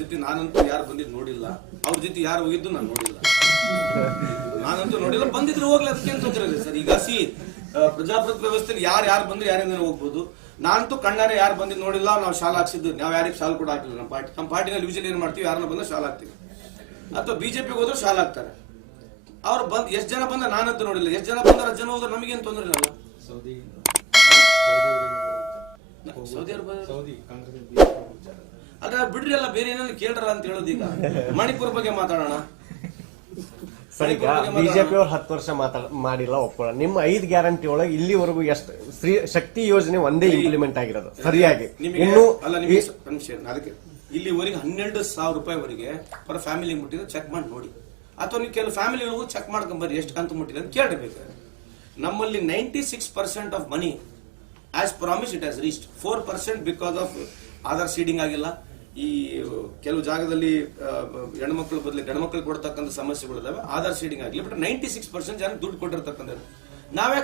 ಜೊತೆ ನಾನಂತೂ ಯಾರು ಬಂದಿದ್ದು ನೋಡಿಲ್ಲ, ಅವ್ರ ಜೊತೆ ಯಾರು ಹೋಗಿದ್ದು ನಾನು ನೋಡಿಲ್ಲ, ನಾನಂತೂ ನೋಡಿಲ್ಲ. ಬಂದಿದ್ರು ಹೋಗ್ಲಿ, ಅದಕ್ಕೆ ತೊಂದರೆ ಇದೆ ಸರ್. ಈಗ ಪ್ರಜಾಪ್ರಭುತ್ವ ವ್ಯವಸ್ಥೆಯಲ್ಲಿ ಯಾರು ಬಂದ್ರೆ ಯಾರಿಂದ ಹೋಗ್ಬೋದು. ನಾನಂತೂ ಕಣ್ಣಾರೆ ಯಾರು ಬಂದಿದ್ದು ನೋಡಿಲ್ಲ. ನಾವು ಶಾಲೆ ಹಾಕ್ಸಿದ್ದು, ನಾವು ಯಾರಿಗೆ ಶಾಲೆ ಕೂಡ ಹಾಕಿಲ್ಲ. ನಮ್ಮ ಪಾರ್ಟಿನಲ್ಲಿ ಯೂಶಲಿ ಏನ್ ಮಾಡ್ತೀವಿ, ಯಾರನ್ನ ಬಂದ್ರೆ ಶಾಲೆ ಹಾಕ್ತೀವಿ, ಅಥವಾ ಬಿಜೆಪಿಗೆ ಹೋದ್ರು ಶಾಲೆ ಹಾಕ್ತಾರೆ. ಅವ್ರು ಬಂದ್ ಎಷ್ಟು ಜನ ಬಂದ ನಾನಂತೂ ನೋಡಿಲ್ಲ. ಎಷ್ಟು ಜನ ಬಂದ ಜನ ಹೋದ್ರೆ ನಮಗೇನು ತೊಂದರೆ ಇಲ್ಲಲ್ಲ. ಅದ್ರ ಬಿಡ್ರಿ ಅಲ್ಲ, ಬೇರೆ ಏನಾದ್ರು ಕೇಳ್ರ ಅಂತ ಹೇಳೋದು. ಈಗ ಮಣಿಪುರ ಬಗ್ಗೆ ಮಾತಾಡೋಣ. ಸರಿ, ಬಿಜೆಪಿ ಅವ್ರು 10 ವರ್ಷ ಮಾಡಿಲ್ಲ, ಒಪ್ಕೊಳ್ಳ. ನಿಮ್ಮ 5 ಗ್ಯಾರಂಟಿ ಒಳಗೆ ಇಲ್ಲಿವರೆಗೂ ಎಷ್ಟು ಶಕ್ತಿ ಯೋಜನೆ ಒಂದೇ ಇಂಪ್ಲಿಮೆಂಟ್ ಆಗಿರೋದು ಸರಿಯಾಗಿ? ಇನ್ನು ಅದಕ್ಕೆ ಇಲ್ಲಿವರೆಗೆ 12,000 ರೂಪಾಯಿವರೆಗೆ ಪರ್ ಫ್ಯಾಮಿಲಿ ಮುಟ್ಟಿದ್ರೆ ಚೆಕ್ ಮಾಡಿ ನೋಡಿ, ಅಥವಾ ನೀವು ಕೆಲವು ಫ್ಯಾಮಿಲಿಗಳಿಗೂ ಚೆಕ್ ಮಾಡ್ಕೊಂಬರ್ರಿ ಎಷ್ಟು ಕಂತು ಮುಟ್ಟಿದೆ ಅಂತ ಕೇಳಬೇಕು. ನಮ್ಮಲ್ಲಿ 96% of money as promise it has reached. 4% because of Aadhaar seeding ಆಗಿಲ್ಲ. ಈ ಕೆಲವು ಜಾಗದಲ್ಲಿ ಹೆಣ್ಮಕ್ಳು ಬದಲು ಗಂಡ್ಮಕ್ಳು ಕೊಡ್ತಕ್ಕಂಥ ಸಮಸ್ಯೆಗಳಿದಾವೆ, ಆಧಾರ್ ಸೀಡಿಂಗ್ ಆಗಿಲ್ಲ. ಬಟ್ 96% ಜನ ದುಡ್ಡು ಕೊಟ್ಟಿರ್ತಕ್ಕಂಥದ್ದು. ನಾವ್ಯಾಕೆ